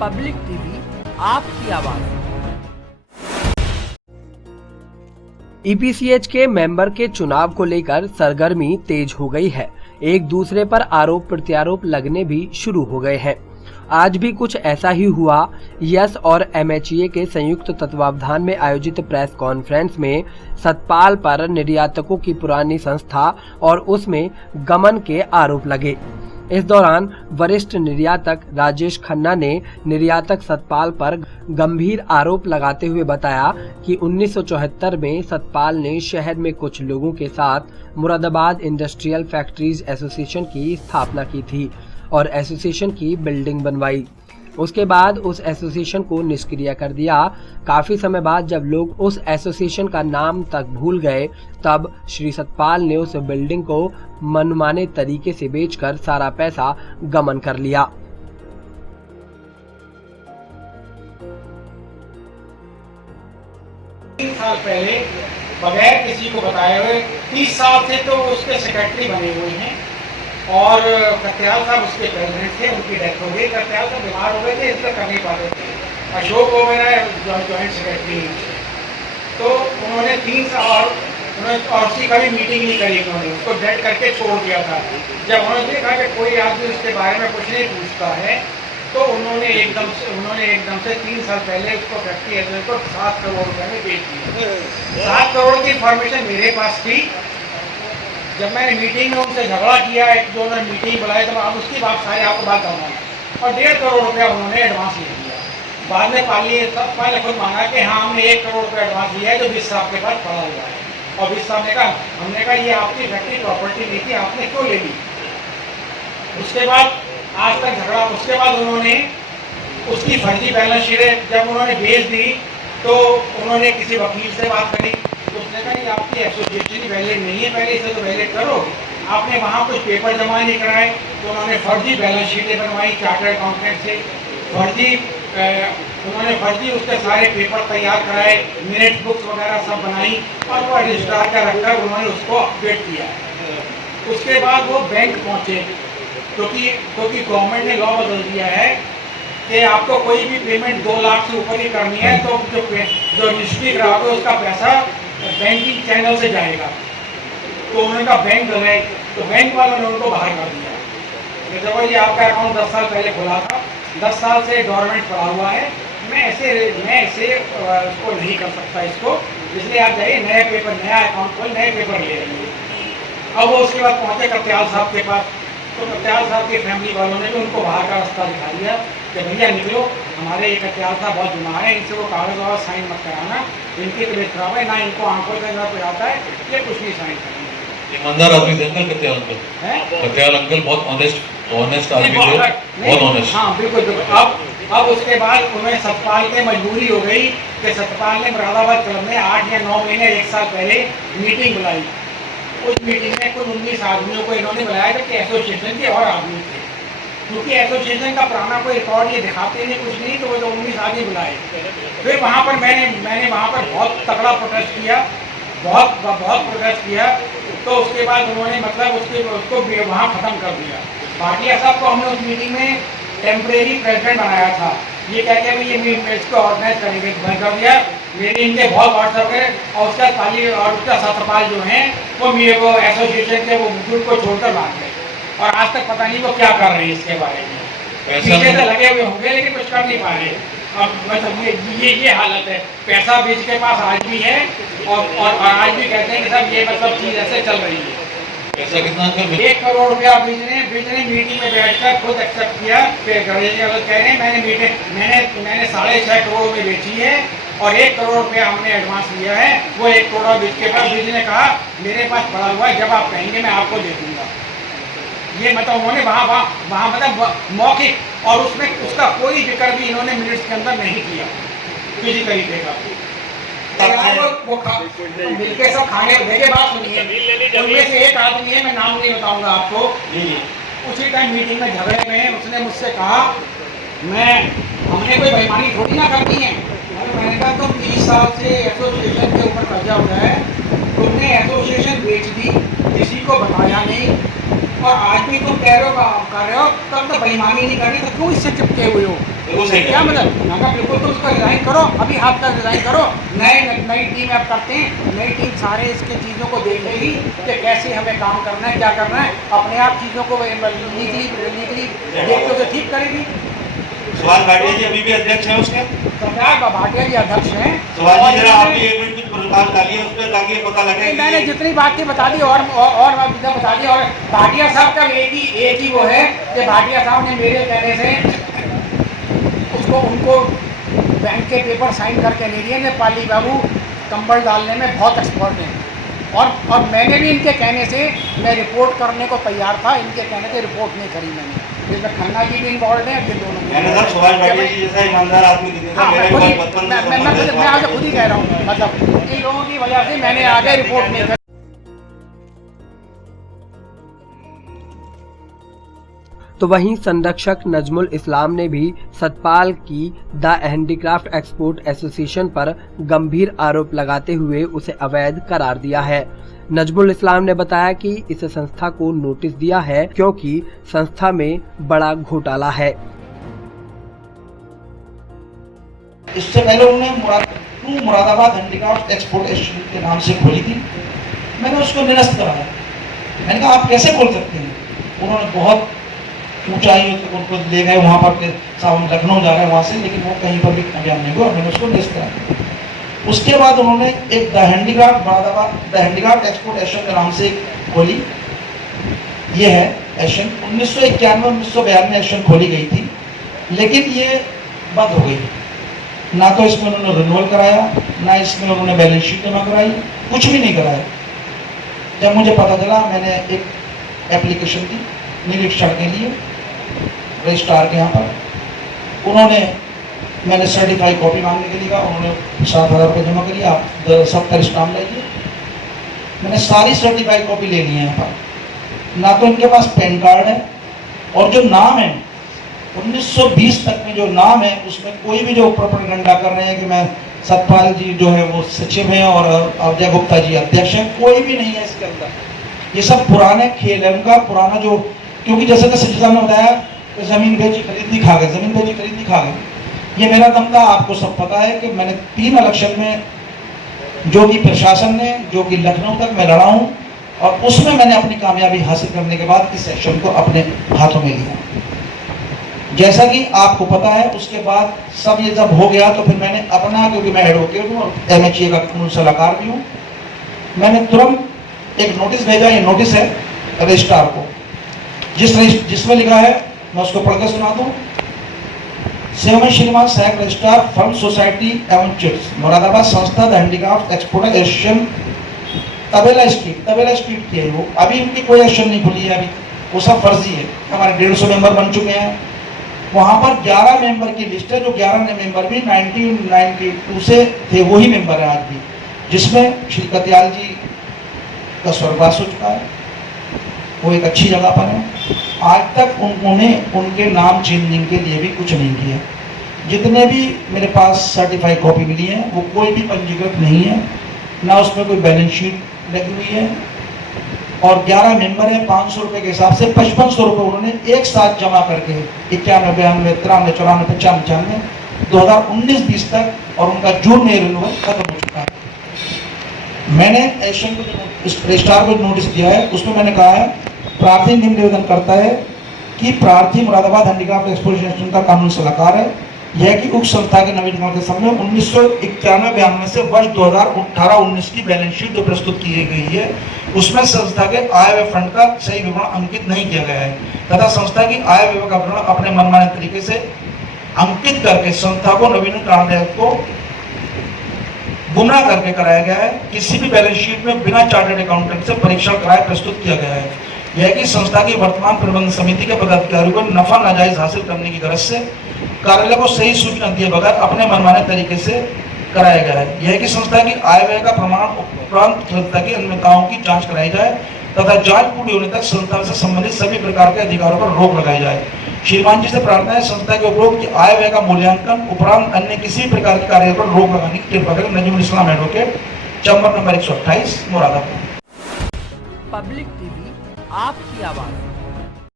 Public TV, आपकी आवाज। EPCH के मेंबर के चुनाव को लेकर सरगर्मी तेज हो गई है। एक दूसरे पर आरोप प्रत्यारोप लगने भी शुरू हो गए हैं। आज भी कुछ ऐसा ही हुआ। यस और एमएचए के संयुक्त तत्वावधान में आयोजित प्रेस कॉन्फ्रेंस में सतपाल पर निर्यातकों की पुरानी संस्था और उसमें गमन के आरोप लगे। इस दौरान वरिष्ठ निर्यातक राजेश खन्ना ने निर्यातक सतपाल पर गंभीर आरोप लगाते हुए बताया कि 1974 में सतपाल ने शहर में कुछ लोगों के साथ मुरादाबाद इंडस्ट्रियल फैक्ट्रीज एसोसिएशन की स्थापना की थी और एसोसिएशन की बिल्डिंग बनवाई। उसके बाद उस एसोसिएशन को निष्क्रिय कर दिया। काफी समय बाद जब लोग उस एसोसिएशन का नाम तक भूल गए, तब श्री सतपाल ने उस बिल्डिंग को मनमाने तरीके से बेचकर सारा पैसा गमन कर लिया। 3 साल पहले बगैर किसी को बताए हुए 30 साल से तो उसके सेक्रेटरी बने हुए हैं और कत्याल साहब उसके प्रेसिडेंट थे। उनकी डेथ हो गई। कत्याल साहब बीमार हो गए थे, इसलिए कर नहीं पाते थे। अशोक वो मेरा जॉइंट सेक्रेटरी। तो उन्होंने 3 साल और उसकी कभी मीटिंग नहीं करी। उन्होंने उसको डेड करके छोड़ दिया था। जब उन्होंने देखा कि कोई आदमी उसके बारे में कुछ नहीं पूछता है, तो उन्होंने एकदम से 3 साल पहले उसको फैक्ट्री एजेंट को 7 करोड़ रुपए में बेच दिया। 7 करोड़ की इंफॉर्मेशन मेरे पास थी। जब मैंने मीटिंग में उनसे झगड़ा किया, एक जो उन्होंने मीटिंग बुलाई, तो अब उसकी बात सारी आपको बात बताऊंगा। और 1.5 करोड़ रुपया उन्होंने एडवांस ले लिया। बाद में पहले खुद मांगा कि हाँ, हमने 1 करोड़ रुपया एडवांस लिया है जो 20 साहब के पास पड़ा हुआ है। और 20 साहब ने कहा, हमने कहा ये आपकी फैक्ट्री प्रॉपर्टी नहीं थी, आपने क्यों ले ली? उसके बाद आज तक झगड़ा। उसके बाद उन्होंने उसकी फर्जी बैलेंस शीटें जब उन्होंने भेज दी, तो उन्होंने किसी वकील से बात करी। उसने कहा ये आपकी एसोसिएशन की वैलिड नहीं है, पहले इसे तो वैलिड करो। आपने वहाँ कुछ पेपर जमा नहीं कराए, तो उन्होंने फर्जी बैलेंस शीटें बनवाई चार्टर्ड अकाउंटेंट से। उन्होंने फर्जी उसके सारे पेपर तैयार कराए, मिनट बुक्स वगैरह सब बनाई और वो रजिस्ट्रार का रखकर उन्होंने उसको अपडेट किया। उसके बाद वो बैंक पहुँचे, क्योंकि गवर्नमेंट ने लॉ बदल दिया है कि आपको कोई भी पेमेंट 2 लाख से ऊपर ही करनी है, तो जो रजिस्ट्री ग्राहक है उसका पैसा बैंकिंग चैनल से जाएगा। तो उन्होंने कहा बैंक गए, तो बैंक वालों ने उनको बाहर कर दिया। तो जब ये आपका अकाउंट 10 साल पहले खुला था, 10 साल से डोरमेंट पड़ा हुआ है, मैं ऐसे उसको नहीं कर सकता इसको, इसलिए आप जाइए नया अकाउंट खोल, नए पेपर ले लेंगे। अब वो उसके बाद पहुँचे कत्याल साहब के पास, तो कत्याल साहब के फैमिली वालों ने भी उनको बाहर का रास्ता दिखा दिया कि भैया निकलो, हमारे ये कत्याल साहब बहुत बीमार है, इनसे वो कागज वागज साइन मत कराना, इनकी तबीयत खराब है, ना इनको आंखों से ना कोई आता है, ये कुछ नहीं साइन करेंगे। ईमानदार आदमी थे uncle Katyal uncle. Katyal uncle बहुत ऑनेस्ट आदमी थे, बहुत ऑनेस्ट। हाँ बिल्कुल। अब उसके बाद उन्हें सतपाल की मजबूरी हो गई कि सतपाल ने मुरादाबाद क्लब में 8 या 9 महीने 1 साल पहले मीटिंग बुलाई। उस मीटिंग में कुल 19 आदमियों को इन्होंने बुलाया था कि एसोसिएशन के और आदमी थे, क्योंकि एसोसिएशन का पुराना कोई रिकॉर्ड ये दिखाते नहीं कुछ नहीं, तो वो 19 आदमी बुलाए। फिर वहाँ पर मैंने वहाँ पर बहुत तगड़ा प्रोटेस्ट किया, बहुत प्रोटेस्ट किया। तो उसके बाद उन्होंने उसको वहाँ ख़त्म कर दिया। भाटिया साहब को हमने उस मीटिंग में टेम्परेरी प्रेसिडेंट बनाया था। ये कह के ये इसको ऑर्गेनाइज करेंगे, बंद कर दिया। मेरे इनके बहुत व्हाट्सएप है, और उसका सतपाल जो हैं वो एसोसिएशन के वो ग्रुप को छोड़कर भाग गए, और आज तक पता नहीं वो क्या कर रहे हैं इसके बारे में। पीछे से लगे हुए होंगे लेकिन कुछ कर नहीं पा रहे। अब मतलब ये हालत है। पैसा बीच के पास आज भी है, और आज भी कहते हैं कि सब ये मतलब चीज़ ऐसे चल रही है। पैसा कितना अंकल? 1 करोड़ रुपया बीजने मीटिंग में बैठकर खुद एक्सेप्ट किया। फिर गणेश जी कह रहे हैं मैंने 6.5 करोड़ में बेची है, और 1 करोड़ रुपया हमने एडवांस लिया है। वो 1 करोड़ बीच के बाद बीज ने कहा मेरे पास पड़ा हुआ है, जब आप कहेंगे मैं आपको दे दूंगा। ये मतलब उन्होंने वहाँ मतलब मौखिक, और उसमें उसका कोई जिक्र भी इन्होंने मिनट्स के अंदर नहीं किया किसी तरीके का। मिलके सब खाने देखिए, बात सुनिए। उनमें से एक आदमी है, मैं नाम नहीं बताऊंगा आपको, उसी टाइम मीटिंग में झगड़े में उसने मुझसे कहा हमने कोई बेईमानी थोड़ी ना करनी है। मैंने कहा तुम 30 साल से एसोसिएशन के ऊपर कर्जा हो रहा है, तुमने एसोसिएशन बेच दी, किसी को बताया नहीं, और आज भी तुम कह रहे हो कर रहे हो, तब तो बेईमानी नहीं करनी, तो क्यों इससे चिपके हुए हो? क्या मतलब? अगर बिल्कुल तुम उसको रिजाइन करो, अभी हाथ तक रिजाइन करो, नई टीम आप करते हैं, नई टीम सारे इसके चीज़ों को देखेगी कि कैसे हमें काम करना है, क्या करना है, अपने आप चीज़ों को लीगली देखते हुए ठीक करेगी। सुभाष भाटिया जी अभी भी अध्यक्ष हैं उसके? सरकार भाटिया जी अध्यक्ष हैं। सुभाष जी जरा आप भी एक मिनट कुछ प्रकाश डालिए उस पर ताकि पता लगे। मैंने जितनी बात की बता दी और बता दी। और भाटिया साहब का एक ही वो है कि भाटिया साहब ने मेरे कहने से उनको बैंक के पेपर साइन करके नहीं दिए। नेपाली बाबू कंबल डालने में बहुत एक्सपर्ट हैं और मैंने भी इनके कहने से मैं रिपोर्ट करने को तैयार था, इनके कहने से रिपोर्ट नहीं करी मैंने। जिसमें खन्ना जी भी इन्वॉल्व हैं, ये दोनों सुभाष भाटिया जी जैसा ईमानदार आदमी मैं आज खुद ही कह रहा हूँ, मतलब इन लोगों की वजह से मैंने आगे रिपोर्ट नहीं करी। तो वहीं संरक्षक नजमुल इस्लाम ने भी सतपाल की द हैंडीक्राफ्ट एक्सपोर्ट एसोसिएशन पर गंभीर आरोप लगाते हुए उसे अवैध करार दिया है। नजमुल इस्लाम ने बताया कि इस संस्था को नोटिस दिया है क्योंकि संस्था में बड़ा घोटाला है। इससे पहले उन्होंने मुरादाबाद हैंडीक्राफ्ट एक्सपोर्ट एसोसिएशन के नाम से खोली थी, मैंने उसको निरस्त कराया। मैंने कहा आप कैसे खोल सकते हैं? उन्होंने बहुत ऊंचाई उनको ले गए, वहाँ पर साहब लखनऊ जा रहे हैं वहाँ से, लेकिन वो कहीं पर भी कामयाब नहीं हुआ, मैंने उसको निरस्त कराया। उसके बाद उन्होंने एक the handicraft Moradabad the handicraft export association के नाम से खोली। ये है एसोसिएशन 1991-1992 एसोसिएशन खोली गई थी, लेकिन ये बंद हो गई। ना तो इसमें उन्होंने रिन्यूअल कराया, ना इसमें उन्होंने बैलेंस शीट जमा कराई, कुछ भी नहीं कराया। जब मुझे पता चला, मैंने एक एप्लीकेशन दी निरीक्षण के लिए रजिस्ट्रार के यहाँ पर। मैंने सर्टिफाइड कॉपी मांगने के लिए कहा, उन्होंने 7,000 रुपये जमा करिए, आप 70 स्टाम्प लाइए। मैंने सारी सर्टिफाइड कॉपी ले ली है यहाँ पर। ना तो इनके पास पैन कार्ड है, और जो नाम है 1920 तक में जो नाम है उसमें कोई भी जो प्रोपेगेंडा कर रहे हैं कि मैं सतपाल जी जो है वो सचिव हैं और अजय गुप्ता जी अध्यक्ष हैं, कोई भी नहीं है इसके अंदर। ये सब पुराने खेल है उनका, पुराना जो, क्योंकि जैसे कि सचिव साहब ने बताया कि जमीन बेची खरीदी खा गए, ये मेरा दम था। आपको सब पता है कि मैंने 3 इलेक्शन में जो कि प्रशासन ने, जो कि लखनऊ तक मैं लड़ा हूँ, और उसमें मैंने अपनी कामयाबी हासिल करने के बाद इस सेक्शन को अपने हाथों में लिया। जैसा कि आपको पता है, उसके बाद सब ये जब हो गया तो फिर मैंने अपना, क्योंकि मैं एडवोकेट हूँ और MHA का कानून सलाहकार भी हूँ, मैंने तुरंत एक नोटिस भेजा। ये नोटिस है रजिस्ट्रार को, जिसमें लिखा है, मैं उसको पढ़कर सुना दूँ। सेवन श्रीमान सहायक रजिस्ट्रार फर्म सोसाइटी एवं चिट्स मुरादाबाद संस्था द हैंडीक्राफ्ट एक्सपोर्टर एसोसिएशन तबेला स्ट्रीट की है वो। अभी इनकी कोई एक्शन नहीं खुली है, अभी वो सब फर्जी है। हमारे 150 मेंबर बन चुके हैं। वहाँ पर 11 मेंबर की लिस्ट है, जो 11 मेंबर भी 1992 से थे, वही मेंबर है आज भी, जिसमें श्री कत्याल जी का स्वर्गवास हो चुका है, वो एक अच्छी जगह पर है। आज तक उन्होंने उनके नाम चेंजिंग के लिए भी कुछ नहीं किया। जितने भी मेरे पास सर्टिफाइड कॉपी मिली है वो कोई भी पंजीकृत नहीं है, ना उसमें कोई बैलेंस शीट लगी हुई है। और 11 मेंबर हैं, 500 रुपये के हिसाब से 5500 रुपये उन्होंने एक साथ जमा करके 91, 92, 93, 94, 95, 95 2019-20 तक, और उनका जून में रिन्यूअल खत्म हो चुका है। मैंने एसोसिएशन को रजिस्ट्रार को नोटिस दिया है, उसमें मैंने कहा है प्रार्थी निवेदन करता है कि प्रार्थी मुरादाबाद हैंडीक्राफ्ट एक्सपोर्ट एसोसिएशन का कानून सलाहकार है। यह कि उक्त संस्था के नवीनीकरण के समय 1991-92 से वर्ष 2018-19 की बैलेंस शीट जो प्रस्तुत की गई है उसमें संस्था के आय व्यय फंड का सही विवरण अंकित नहीं किया गया है, तथा संस्था की आय व्यय का विवरण अपने मनमाने तरीके से अंकित करके संस्था को नवीनीकरण को गुमराह करके कराया गया है। किसी भी बैलेंस शीट में बिना चार्टर्ड अकाउंटेंट से परीक्षण कराए प्रस्तुत किया गया है। यह कि संस्था की वर्तमान प्रबंधन समिति के पदाधिकारियों को नफा नाजायज हासिल करने की गरज से कार्यालय को सही सूचना दिए बगैर अपने मनमाने तरीके से कराया गया है। यह कि संस्था की आय व्यय का प्रमाण उपरांत संस्था की अनियमितताओं की जांच कराई जाए तथा जांच पूरी होने तक संस्था से संबंधित सभी प्रकार के अधिकारों पर रोक लगाई जाए। श्रीमान जी से प्रार्थना है संस्था के उपरोक्त की आय व्यय का मूल्यांकन उपरांत अन्य किसी प्रकार के कार्य पर रोक लगाने की कृपा करें। Najmul Islam advocate, chamber number 128, Moradabad. Public TV, आपकी आवाज़।